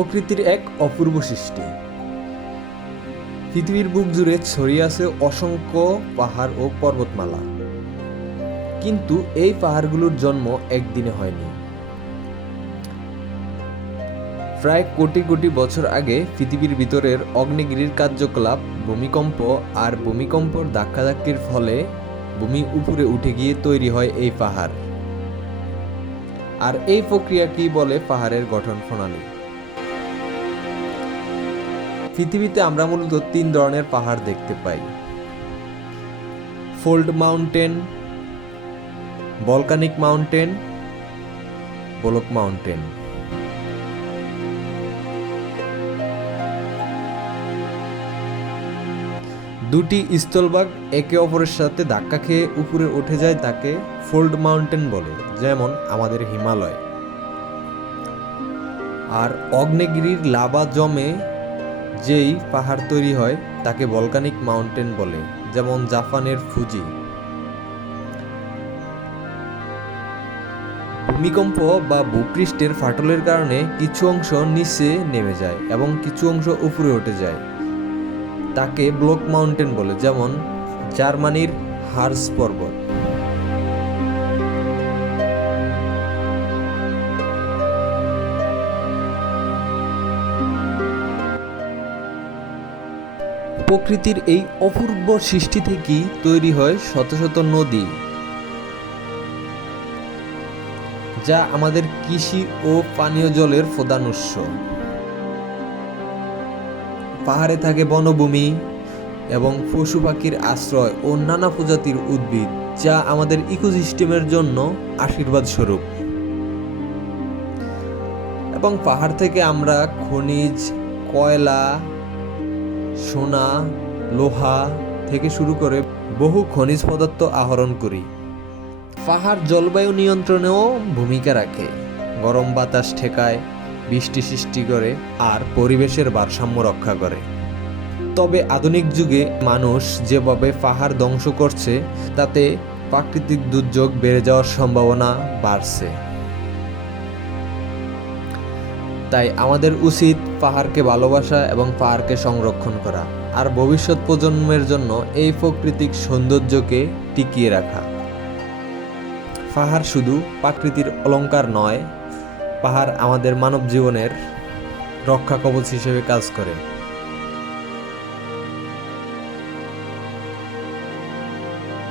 প্রকৃতির এক অপূর্ব সৃষ্টি। পৃথিবীর বুক জুড়ে ছড়িয়ে আছে অসংখ্য পাহাড় ও পর্বতমালা, কিন্তু এই পাহাড়গুলোর জন্ম একদিনে হয়নি। প্রায় কোটি কোটি বছর আগে পৃথিবীর ভিতরের আগ্নেয়গিরির কার্যকলাপ, ভূমিকম্প আর ভূমিকম্পর ধাক্কাধাক্কির ফলে ভূমি উপরে উঠে গিয়ে তৈরি হয় এই পাহাড়। আর এই প্রক্রিয়াকেই বলে পাহাড়ের গঠন প্রণালী। পৃথিবীতে আমরা মূলত 3 ধরনের পাহাড় দেখতে পাই: fold mountain, volcanic mountain, block mountain. দুটি স্থলভাগ একে অপরের সাথে ধাক্কা খেয়ে উপরে উঠে যায়, তাকে ফোল্ড মাউন্টেন বলে, যেমন আমাদের হিমালয়। আর আগ্নেয়গিরির লাভা জমে যেই পাহাড় তৈরি হয় তাকে ভলকানিক মাউন্টেন বলে, যেমন জাপানের ফুজি। ভূমিকম্প বা ভূপৃষ্ঠের ফাটলের কারণে কিছু অংশ নিচে নেমে যায় এবং কিছু অংশ উপরে উঠে যায়, তাকে ব্লক মাউন্টেন বলে, যেমন জার্মানির হার্স পর্বত। প্রকৃতির এই অপূর্ব সৃষ্টি থেকেই তৈরি হয় শত শত নদী, যা আমাদের কৃষি ও পানীয় জলের প্রধান উৎস। পাহাড়ে থাকে বনভূমি এবং পশু পাখির আশ্রয় ও নানা প্রজাতির উদ্ভিদ, যা আমাদের ইকোসিস্টেমের জন্য আশীর্বাদ স্বরূপ। এবং পাহাড় থেকে আমরা খনিজ, কয়লা, সোনা, লোহা থেকে শুরু করে বহু খনিজ পদার্থ আহরণ করি। পাহাড় জলবায়ু নিয়ন্ত্রণেও ভূমিকা রাখে, গরম বাতাস ঠেকায়, বৃষ্টি সৃষ্টি করে আর পরিবেশের ভারসাম্য রক্ষা করে। তবে আধুনিক যুগে মানুষ যেভাবে পাহাড় ধ্বংস করছে, তাতে প্রাকৃতিক দুর্যোগ বেড়ে যাওয়ার সম্ভাবনা বাড়ছে। তাই আমাদের উচিত পাহাড়কে ভালোবাসা এবং পাহাড়কে সংরক্ষণ করা, আর ভবিষ্যৎ প্রজন্মের জন্য এই প্রাকৃতিক সৌন্দর্যকে টিকিয়ে রাখা। পাহাড় শুধু প্রাকৃতির অলংকার নয়, পাহাড় আমাদের মানব জীবনের রক্ষা কবচ হিসেবে কাজ করে।